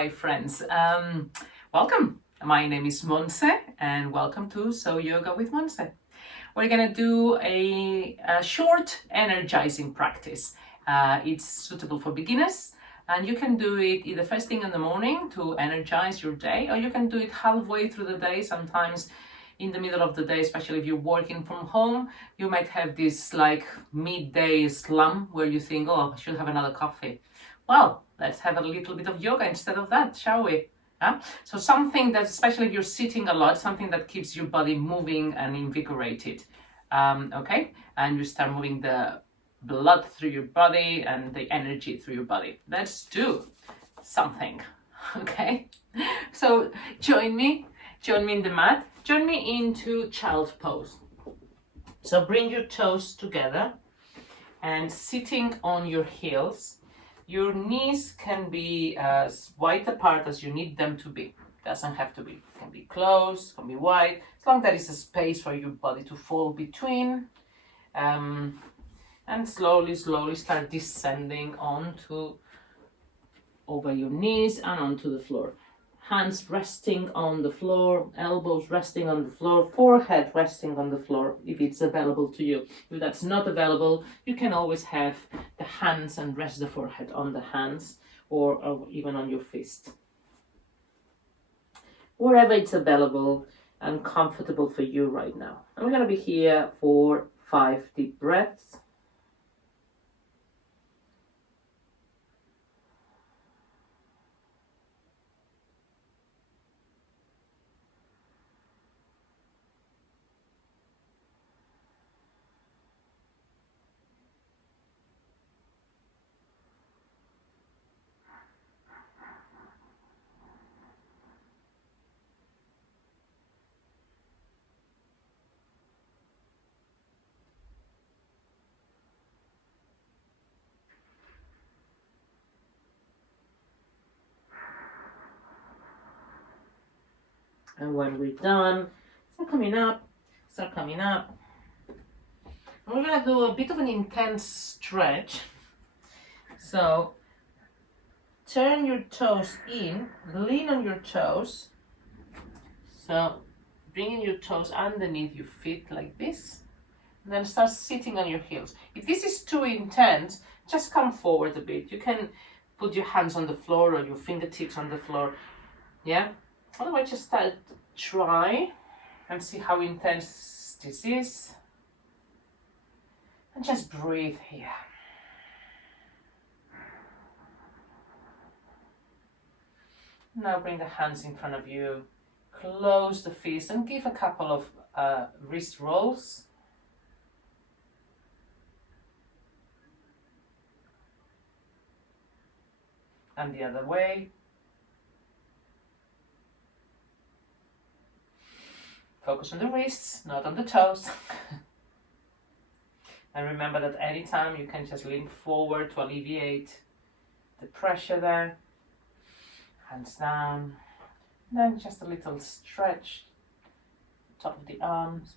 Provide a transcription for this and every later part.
my friends. Welcome. My name is Monse and welcome to SOYOGA with Monse. We're gonna do a short energizing practice. It's suitable for beginners and you can do it either first thing in the morning to energize your day, or you can do it halfway through the day. Sometimes in the middle of the day, especially if you're working from home, you might have this like midday slump where you think, oh, I should have another coffee. Well, let's have a little bit of yoga instead of that, shall we? Yeah? So something that, especially if you're sitting a lot, something that keeps your body moving and invigorated. Okay? And you start moving the blood through your body and the energy through your body. Let's do something. Okay? So join me in the mat. Join me into child pose. So bring your toes together and sitting on your heels. Your knees can be as wide apart as you need them to be. Doesn't have to be. It can be close, can be wide, as long as there is a space for your body to fall between. And slowly start descending over your knees and onto the floor. Hands resting on the floor, elbows resting on the floor, forehead resting on the floor if it's available to you. If that's not available, you can always have the hands and rest the forehead on the hands or even on your fist. Wherever it's available and comfortable for you right now. And we're going to be here for 5 deep breaths. And when we're done, start coming up. And we're gonna do a bit of an intense stretch. So turn your toes in, lean on your toes. So bringing your toes underneath your feet like this. And then start sitting on your heels. If this is too intense, just come forward a bit. You can put your hands on the floor or your fingertips on the floor. Yeah? Otherwise, just try and see how intense this is. And just breathe here. Now bring the hands in front of you. Close the fists and give a couple of wrist rolls. And the other way. Focus on the wrists, not on the toes. And remember that anytime you can just lean forward to alleviate the pressure there. Hands down. Then just a little stretch, top of the arms.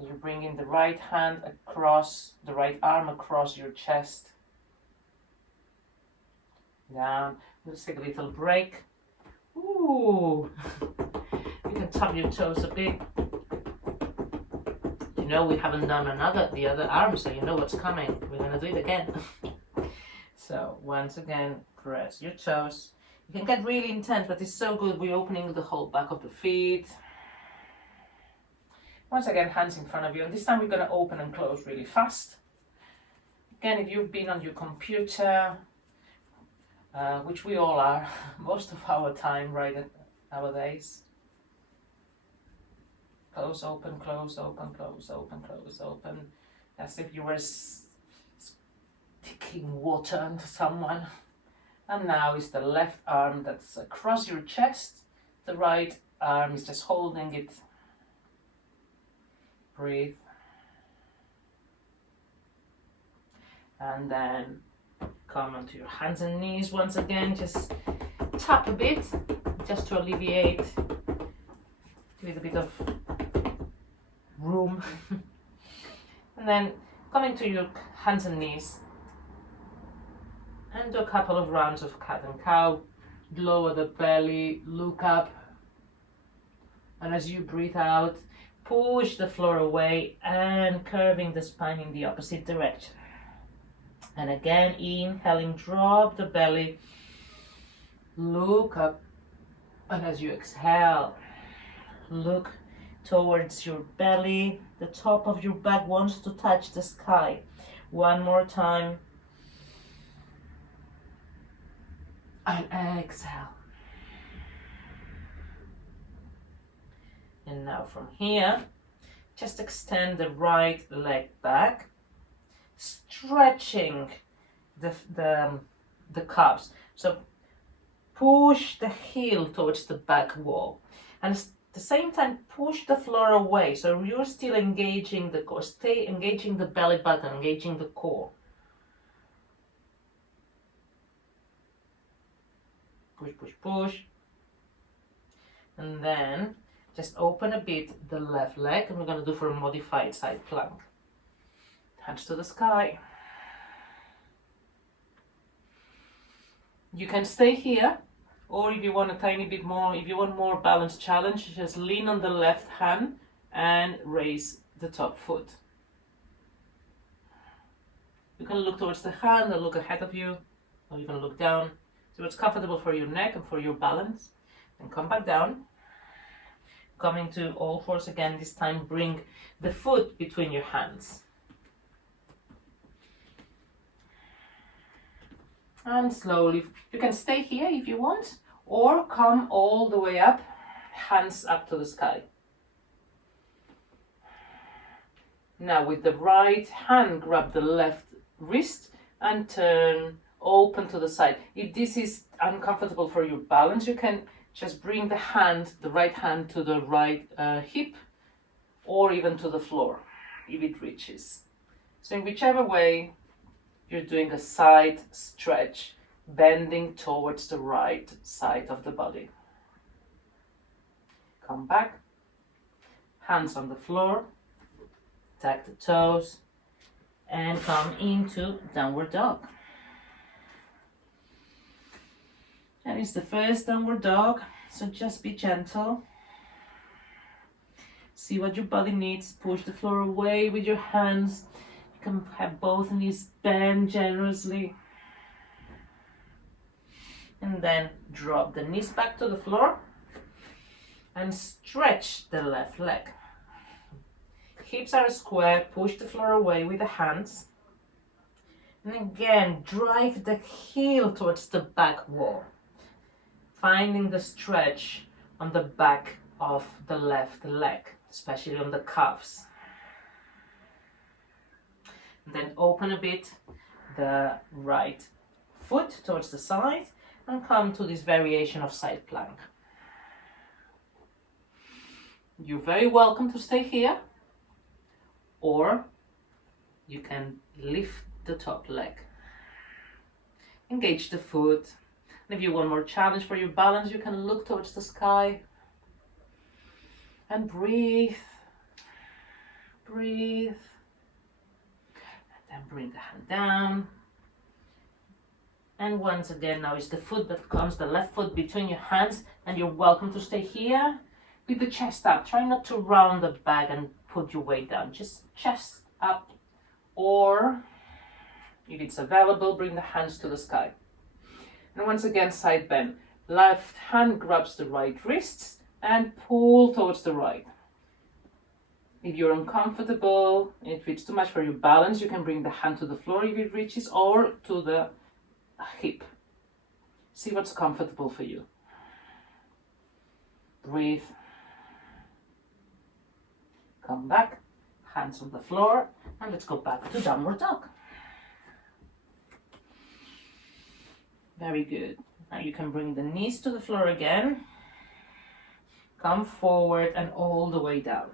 As you bring in the right hand across, the right arm across your chest. Down. Let's take a little break. Ooh. You can tap your toes a bit. You know we haven't done the other arm, so you know what's coming. We're gonna do it again. So once again, press your toes. You can get really intense, but it's so good. We're opening the whole back of the feet. Once again, hands in front of you. And this time we're gonna open and close really fast. Again, if you've been on your computer, which we all are most of our time right nowadays. Close, open, close, open, close, open, close, open. As if you were sticking water into someone. And now is the left arm that's across your chest. The right arm is just holding it. Breathe. And then come onto your hands and knees once again. Just tap a bit, just to alleviate. Give it a bit of room. And then come into your hands and knees. And do a couple of rounds of cat and cow. Lower the belly, look up. And as you breathe out, push the floor away and curving the spine in the opposite direction. And again, inhaling, drop the belly, look up. And as you exhale, look towards your belly. The top of your back wants to touch the sky. One more time. And exhale. And now from here, just extend the right leg back, stretching the calves. So push the heel towards the back wall. And at the same time, push the floor away. So you're still engaging the core. Stay engaging the belly button, engaging the core. Push, push, push. And then just open a bit the left leg, and we're going to do for a modified side plank. Hands to the sky. You can stay here, or if you want a tiny bit more, if you want more balance challenge, just lean on the left hand and raise the top foot. You can look towards the hand or look ahead of you, or you can look down. So it's comfortable for your neck and for your balance. And come back down. Coming to all fours again, this time bring the foot between your hands. And slowly, you can stay here if you want, or come all the way up, hands up to the sky. Now with the right hand, grab the left wrist and turn open to the side. If this is uncomfortable for your balance, you can just bring the hand, the right hand to the right hip, or even to the floor, if it reaches. So in whichever way, you're doing a side stretch, bending towards the right side of the body. Come back, hands on the floor, tag the toes, and come into downward dog. And it's the first downward dog, so just be gentle. See what your body needs. Push the floor away with your hands. You can have both knees bend generously. And then drop the knees back to the floor and stretch the left leg. Hips are square, push the floor away with the hands. And again, drive the heel towards the back wall. Finding the stretch on the back of the left leg, especially on the calves. Then open a bit the right foot towards the side and come to this variation of side plank. You're very welcome to stay here, or you can lift the top leg. Engage the foot. And if you want more challenge for your balance, you can look towards the sky and breathe, breathe, and then bring the hand down. And once again, now is the foot that comes, the left foot between your hands, and you're welcome to stay here with the chest up. Try not to round the back and put your weight down, just chest up, or if it's available, bring the hands to the sky. And once again, side bend. Left hand grabs the right wrists and pull towards the right. If you're uncomfortable, if it's too much for your balance, you can bring the hand to the floor if it reaches, or to the hip. See what's comfortable for you. Breathe. Come back, hands on the floor, and let's go back to downward dog. Very good. Now you can bring the knees to the floor again. Come forward and all the way down.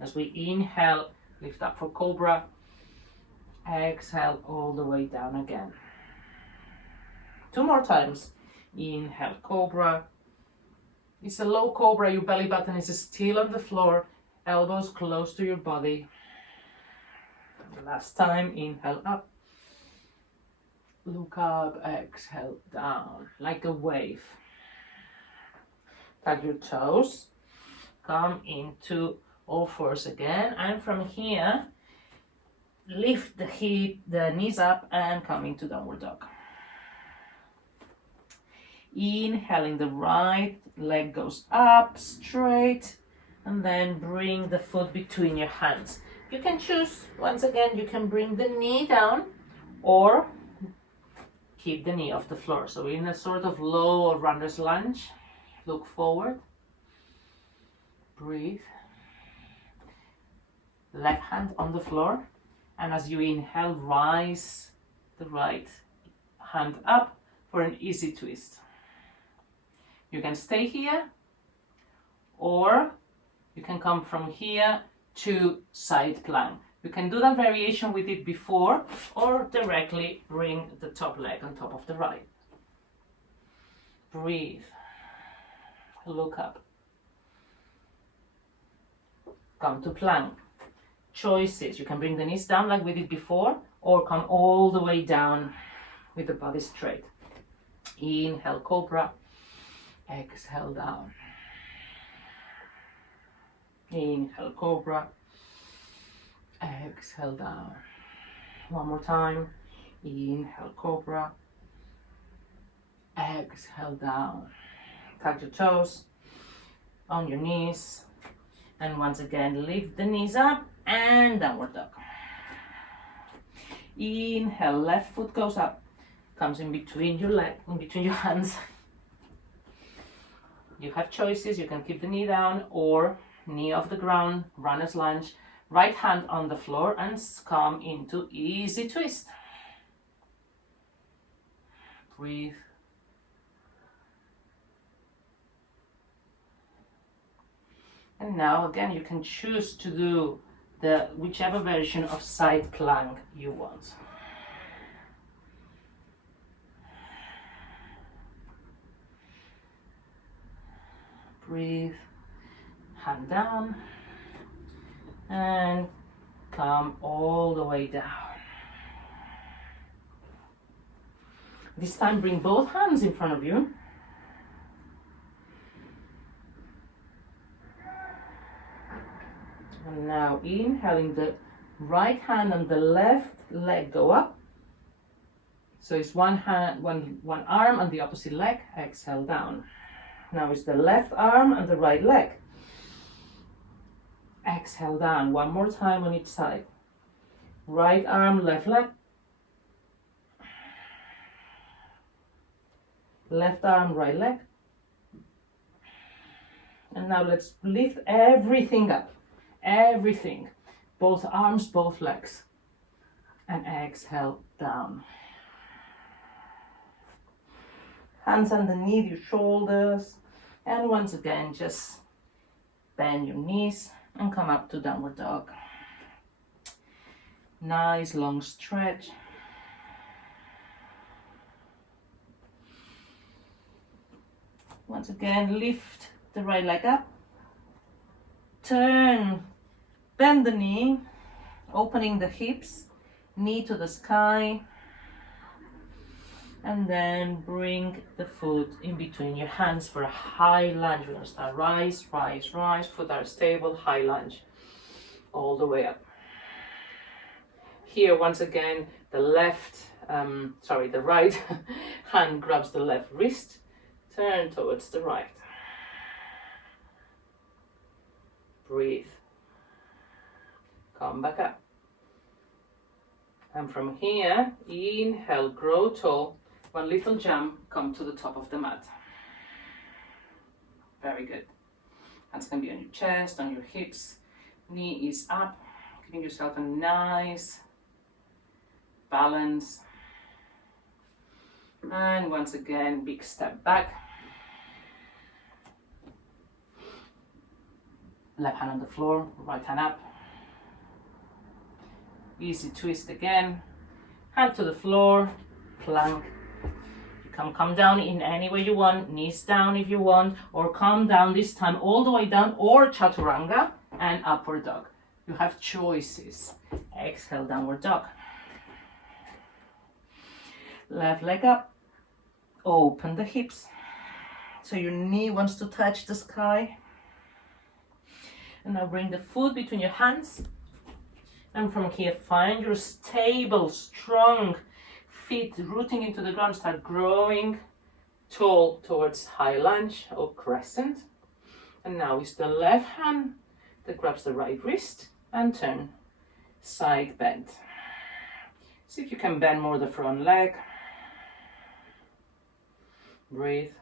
As we inhale, lift up for cobra. Exhale all the way down again. 2 more times. Inhale, cobra. It's a low cobra. Your belly button is still on the floor. Elbows close to your body. And the last time, inhale up. Look up, exhale down, like a wave. Tap your toes, come into all fours again, and from here, lift the knees up and come into downward dog. Inhaling, the right leg goes up straight, and then bring the foot between your hands. You can choose, once again, you can bring the knee down or keep the knee off the floor. So in a sort of low or runner's lunge, look forward, breathe, left hand on the floor, and as you inhale, rise the right hand up for an easy twist. You can stay here, or you can come from here to side plank. You can do that variation we did before, or directly bring the top leg on top of the right. Breathe. Look up. Come to plank. Choices. You can bring the knees down like we did before, or come all the way down with the body straight. Inhale, cobra. Exhale, down. Inhale, cobra. Exhale, down. One more time. Inhale, cobra. Exhale, down. Touch your toes on your knees. And once again, lift the knees up and downward dog. Inhale, left foot goes up. Comes in between your leg, in between your hands. You have choices. You can keep the knee down or knee off the ground, runner's lunge. Right hand on the floor and come into easy twist. Breathe. And now again, you can choose to do the whichever version of side plank you want. Breathe, hand down, and come all the way down. This time bring both hands in front of you. And now inhaling, the right hand and the left leg go up. So it's one hand, one arm and the opposite leg. Exhale, down. Now it's the left arm and the right leg. Exhale, down. One more time on each side. Right arm, left leg. Left arm, right leg. And now let's lift everything up. Everything. Both arms, both legs. And exhale, down. Hands underneath your shoulders. And once again, just bend your knees and come up to downward dog. Nice long stretch. Once again, lift the right leg up. Turn, bend the knee, opening the hips, knee to the sky. And then bring the foot in between your hands for a high lunge. We're going to start rise, rise, rise. Foot are stable, high lunge. All the way up. Here, once again, the right hand grabs the left wrist. Turn towards the right. Breathe. Come back up. And from here, inhale, grow tall. One little jump, come to the top of the mat. Very good. Hands can be on your chest, on your hips. Knee is up, giving yourself a nice balance. And once again, big step back. Left hand on the floor, right hand up. Easy twist again. Hand to the floor, plank. You can come down in any way you want, knees down if you want, or come down this time all the way down, or chaturanga and upward dog. You have choices. Exhale, downward dog. Left leg up. Open the hips. So your knee wants to touch the sky. And now bring the foot between your hands. And from here, find your stable, strong feet rooting into the ground. Start growing tall towards high lunge or crescent. And now it's the left hand that grabs the right wrist and turn side bend. See if you can bend more the front leg. Breathe.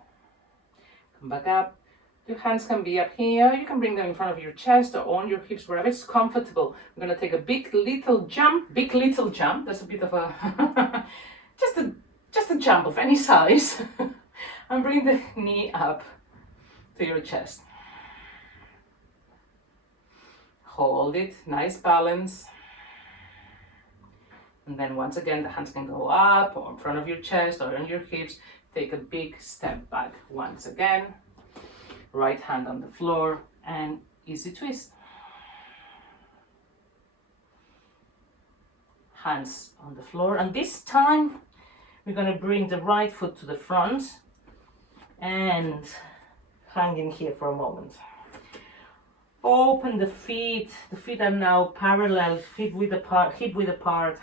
Come back up. Your hands can be up here. You can bring them in front of your chest or on your hips, wherever it's comfortable. We're going to take a big little jump. That's a bit of a just a jump of any size. And bring the knee up to your chest. Hold it, nice balance. And then once again, the hands can go up or in front of your chest or on your hips. Take a big step back once again. Right hand on the floor and easy twist. Hands on the floor, and this time we're going to bring the right foot to the front and hang in here for a moment. Open the feet. The feet are now parallel, hip width apart.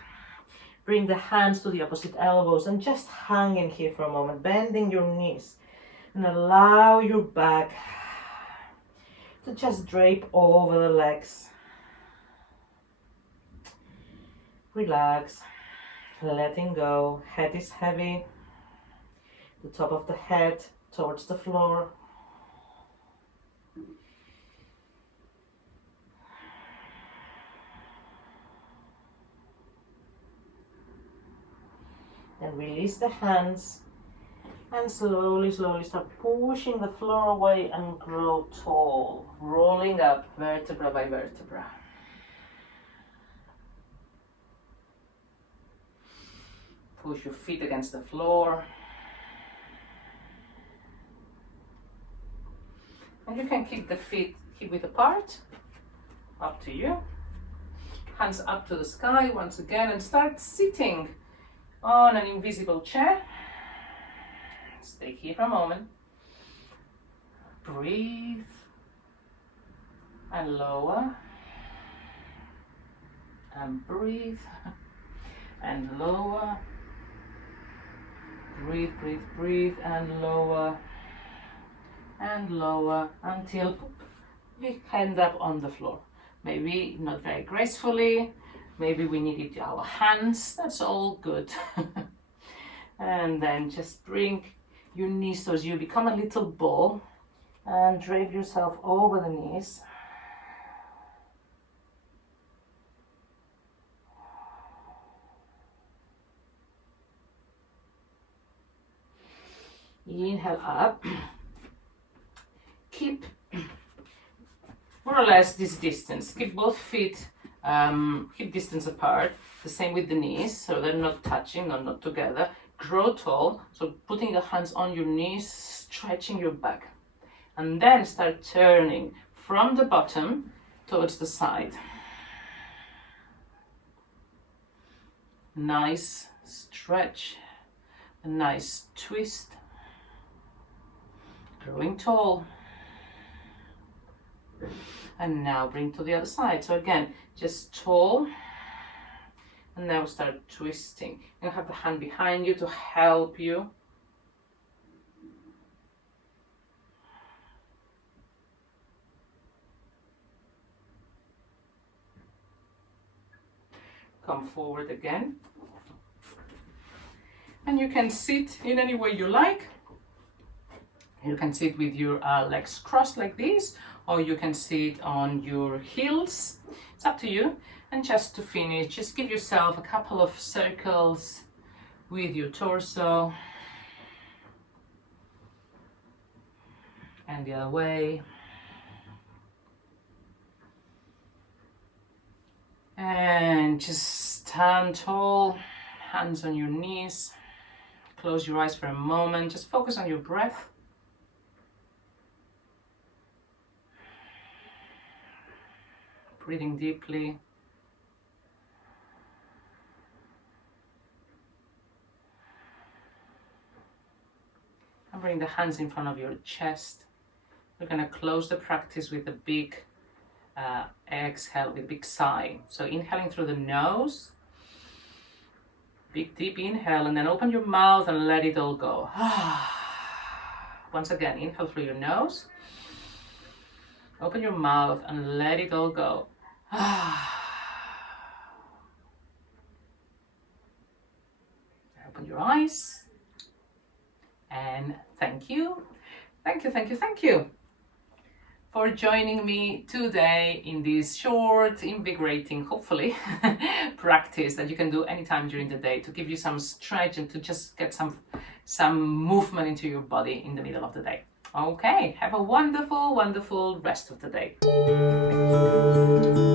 Bring the hands to the opposite elbows and just hang in here for a moment, bending your knees. And allow your back to just drape over the legs. Relax, letting go. Head is heavy. The top of the head towards the floor. And release the hands. And slowly start pushing the floor away and grow tall, rolling up vertebra by vertebra. Push your feet against the floor. And you can keep the feet hip width apart, up to you. Hands up to the sky once again and start sitting on an invisible chair. Stay here for a moment. Breathe and lower. And breathe and lower. Breathe, breathe, breathe and lower until we end up on the floor. Maybe not very gracefully. Maybe we needed our hands. That's all good. And then just bring your knees towards you, become a little ball and drape yourself over the knees. Inhale up. Keep more or less this distance. Keep both feet hip distance apart. The same with the knees, so they're not touching or not together. Grow tall, so putting the hands on your knees, stretching your back. And then start turning from the bottom towards the side. Nice stretch, a nice twist. Growing tall. And now bring to the other side. So again, just tall. And now start twisting. You have the hand behind you to help you. Come forward again. And you can sit in any way you like. You can sit with your legs crossed like this, or you can sit on your heels. It's up to you. And just to finish, just give yourself a couple of circles with your torso. And the other way. And just stand tall, hands on your knees. Close your eyes for a moment. Just focus on your breath. Breathing deeply. bring the hands in front of your chest. We're going to close the practice with a big exhale, with a big sigh. So inhaling through the nose, big deep inhale, and then open your mouth and let it all go. Once again, inhale through your nose, open your mouth and let it all go. Open your eyes, and thank you for joining me today in this short, invigorating, hopefully, practice that you can do anytime during the day to give you some stretch and to just get some movement into your body in the middle of the day. Okay, have a wonderful, wonderful rest of the day. Thank you.